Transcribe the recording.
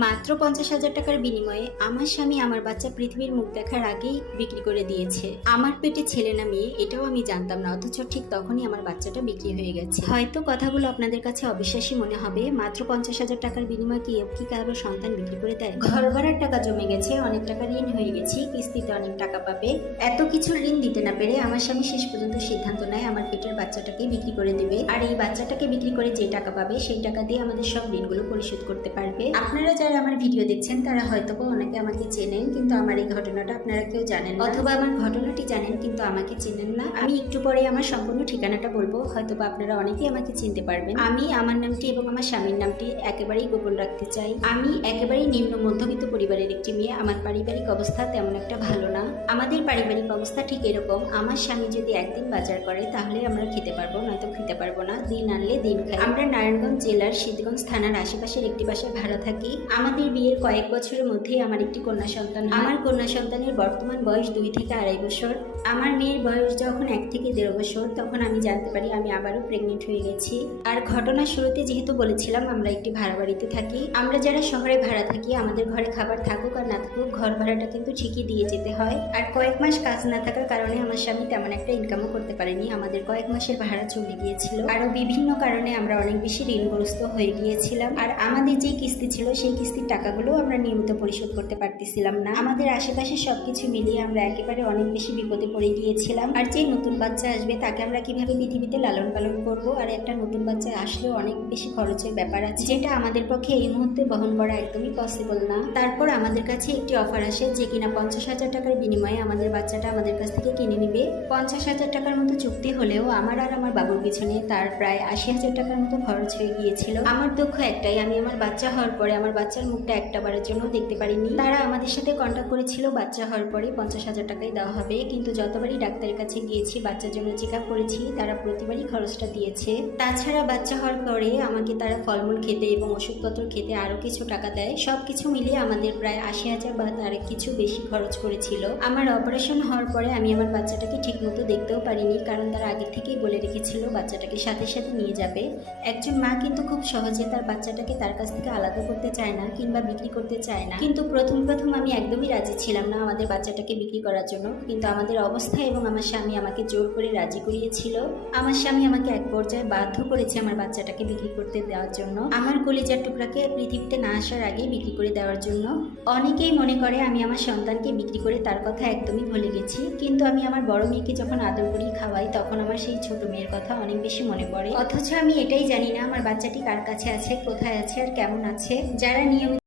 মাত্র 50,000 টাকার বিনিময়ে আমার স্বামী আমার বাচ্চা পৃথিবীর মুখ দেখার আগেই বিক্রি করে দিয়েছে। আমার পেটে ছেলে না মেয়ে এটাও আমি জানতাম না, অথচ ঠিক তখনই আমার বাচ্চাটা বিক্রি হয়ে গেছে। হয়তো কথাগুলো আপনাদের কাছে অবিশ্বাসী মনে হবে, মাত্র 50,000 টাকার বিনিময়ে কি কারো সন্তান বিক্রি করে দেয়? ঘর ভাড়ার টাকা জমে গেছে, অনেক টাকা ঋণ হয়ে গেছি, কিস্তিতে অনেক টাকা পাবে। এত কিছু ঋণ দিতে না পেরে আমার স্বামী শেষ পর্যন্ত সিদ্ধান্ত নেয় আমার পেটের বাচ্চাটাকে বিক্রি করে দেবে, আর এই বাচ্চাটাকে বিক্রি করে যে টাকা পাবে সেই টাকা দিয়ে আমাদের সব ঋণগুলো পরিশোধ করতে পারবে। আপনারা যারা আমার ভিডিও দেখছেন তারা হয়তো অনেকে আমাকে চেনেন, কিন্তু আমার এই ঘটনাটা আপনারা কেউ জানেন না, অথবা আমার ঘটনাটি জানেন কিন্তু আমাকে চেনেন না। আমি একটু পরে আমার সম্পূর্ণ ঠিকানাটা বলবো, হয়তো আপনারা অনেকেই আমাকে চিনতে পারবেন। আমি আমার নামটি এবং আমার স্বামীর নামটি একেবারেই গোপন রাখতে চাই। আমি একেবারেই নিম্ন মধ্যবিত্ত পরিবারের একটি মেয়ে। আমার পারিবারিক অবস্থা তেমন একটা ভালো না। আমাদের পারিবারিক অবস্থা ঠিক এরকম, আমার স্বামী যদি একদিন বাজার করে তাহলে আমরা খেতে পারবো, নয়তো খেতে পারবো না। দিন আনলে দিন খাই। আমরা নারায়ণগঞ্জ জেলার শীতগঞ্জ থানার আশেপাশের একটি বাসায় ভাড়া থাকি। আমাদের বিয়ের কয়েক বছরের মধ্যেই আমার একটি কন্যা সন্তান। আমার কন্যা সন্তানের বর্তমান বয়স 2 থেকে 2.5 বছর। আমার মেয়ের বয়স যখন 1 থেকে 1.5 বছর, তখন আমি জানতে পারি আমি আবারও প্রেগনেন্ট হয়ে গেছি। আর ঘটনার শুরুতে যেহেতু বলেছিলাম আমরা একটি ভাড়া বাড়িতে থাকি। আমরা যারা শহরে ভাড়া থাকি আমাদের ঘরে খাবার থাকুক আর না থাকুক, ঘর ভাড়াটা কিন্তু ঠিকই দিয়ে যেতে হয়। আর কয়েক মাস কাজ না থাকার কারণে আমার স্বামী তেমন একটা ইনকামও করতে পারেনি। আমাদের কয়েক মাসের ভাড়া চলে গিয়েছিল। আরো বিভিন্ন কারণে আমরা অনেক বেশি ঋণগ্রস্ত হয়ে গিয়েছিলাম। আর আমাদের যে কিস্তি ছিল সেই কিস্তির টাকাগুলো আমরা নিয়মিত পরিশোধ করতে পারতেছিলাম না। আমাদের আশেপাশে সবকিছু মিলিয়ে আমরা একেবারে অনেক বেশি বিপদে পড়ে গিয়েছিলাম। আর যে নতুন বাচ্চা আসবে তাকে আমরা কিভাবে পৃথিবীতে লালন পালন করব, আর একটা নতুন বাচ্চা আসলেও অনেক বেশি খরচের ব্যাপার আছে, যেটা আমাদের পক্ষে এই মুহূর্তে বহন করা একদমই পসিবল না। তারপর আমাদের কাছে একটি অফার আসে যে কিনা 50,000 টাকার বিনিময়ে আমাদের বাচ্চাটা আমাদের কাছ থেকে কিনে নিবে। 50,000 টাকার মতো চুক্তি হলেও আমার আর আমার বাবুর পিছনে তার প্রায় 80,000 টাকার মতো খরচ হয়ে গিয়েছিল। আমার দুঃখ একটাই, আমি আমার বাচ্চা হওয়ার পরে আমার বাচ্চার মুখটা একটা বারের জন্য দেখতে পারিনি। তারা আমাদের সাথে কন্ট্যাক্ট করেছিল বাচ্চা হওয়ার পরে 50,000 টাকাই দেওয়া হবে, কিন্তু যতবারই ডাক্তারের কাছে গিয়েছি, বাচ্চার জন্য চেক আপ করেছি, তারা প্রতিবারই খরচটা দিয়েছে। তাছাড়া বাচ্চা হওয়ার পরে আমাকে তারা ফলমূল খেতে এবং ওষুধপত্র খেতে আরো কিছু টাকা দেয়। সবকিছু মিলিয়ে আমাদের প্রায় 80,000 বা তার কিছু বেশি খরচ করেছিল। আমার অপারেশন হওয়ার পরে আমি আমার বাচ্চাটাকে ঠিক মতো দেখতেও পারিনি, কারণ তারা আগে থেকেই বলে রেখেছিল বাচ্চাটাকে সাথে সাথে নিয়ে যাবে। একজন মা কিন্তু খুব সহজে তার বাচ্চাটাকে তার কাছ থেকে আলাদা করতে চায় না কিংবা বিক্রি করতে চায় না। কিন্তু প্রথম আমি একদমই রাজি ছিলাম না আমাদের বাচ্চাটাকে বিক্রি করার জন্য, কিন্তু আমাদের অবস্থা এবং আমার স্বামী আমাকে জোর করে রাজি করিয়েছিল। আমার স্বামী আমাকে এক পর্যায়ে বাধ্য করেছে আমার বাচ্চাটাকে বিক্রি করতে দেওয়ার জন্য, আমার কলিজার টুকরাকে পৃথিবীতে না আসার আগেই বিক্রি করে দেওয়ার জন্য। অনেকেই মনে করে আমি আমার সন্তানকে বিক্রি করে তার কথা একদমই ভুলে গেছি, কিন্তু আমি আমার বড় মেয়েকে যখন আদর করি খাওয়াই তখন আমার সেই ছোট মেয়ের কথা অনেক বেশি মনে পড়ে। অথচ আমি এটাই জানি না আমার বাচ্চাটি কার কাছে আছে, কোথায় আছে আর কেমন আছে। যারা নিয়মিত